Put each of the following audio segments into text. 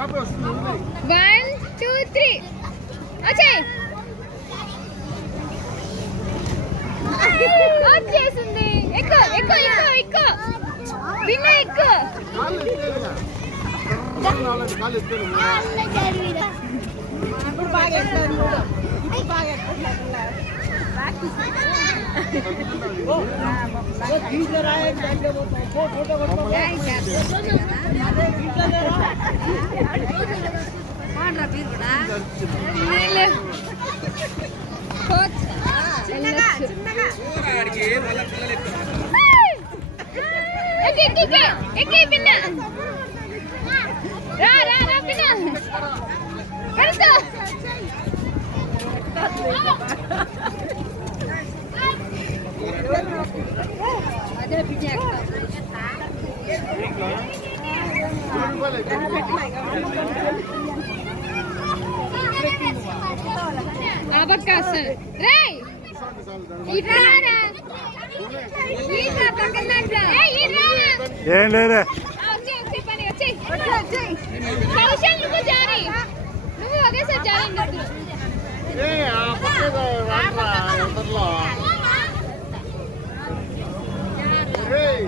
1 2 3 వచ్చేయ్ వచ్చేసింది ఎక్కు ఎక్కు ఎక్కు ఎక్కు విన్న ఎక్కు ఇప్పుడు బాగా ఎక్కుతాను ఇప్పుడు బాగా ఎక్కుతాను ప్రాక్టీస్ ఓ వీడియో రాయ్ ఫోటో కొట్టు అదే వీడియో రా మాండ్రా బీర్ కూడా కోచ్ చిన్నగా చిన్నగా ఆడికి వాళ్ళ పిల్లలు ఎక్కు ఎక్కి ఎక్కి పిన్న రా రా రా పిన్న కరెక్ట్ అదే పిన్న అవకాశ రేయ్ ఇట్రారా ఇట్రా పక్కనరా ఏయ్ ఇట్రా ఏం లేదే వచ్చే వచ్చే పని వచ్చే వచ్చే కౌశల్ నువ్వు జారి నువ్వు ఒకేసారి జారి నువ్వు ఏ ఆ పక్కన రాట్రా ఎంతలో ఏయ్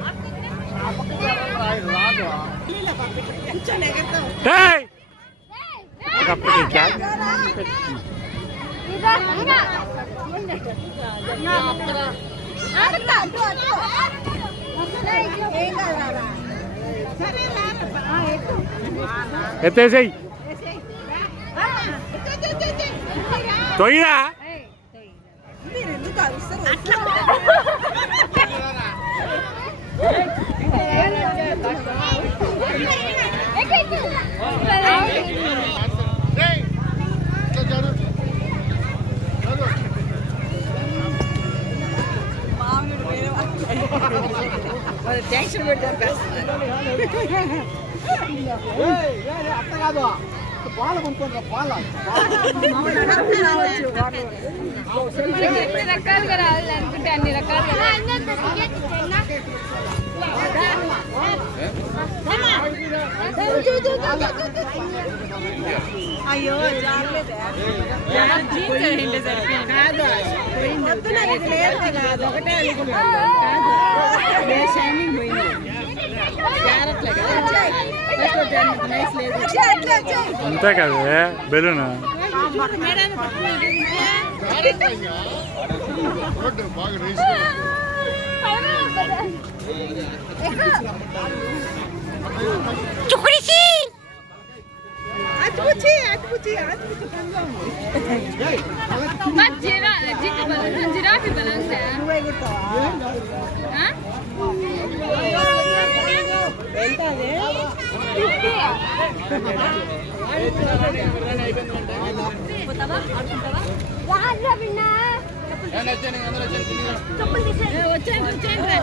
ఆ పక్కన రాదు కూర్చోండి ఎగర్తా ఏయ్ కప్పటి క్యాచ్ ఇదా ఇదా ఆగట్లా అటు ఏం కాదురా సరే రా ఎక్కు ఎత్తేసేయ్ తొయ్యిరా మీరు ఎందుకు అరుస్తారు అట్లా టెన్షన్ పెడతారు అట్ట కాదు పాల కొనుక్కోండి పాల ఎన్ని రకాలుగా రావాలి అనుకుంటే అన్ని రకాలుగా అయ్యో జాగ్రత్త కాదు ఒకటే షైనింగ్ పోయింది అంతే కదా బెలూన్ బాగా జిరాఫీ బలన్స్ వచ్చేయండి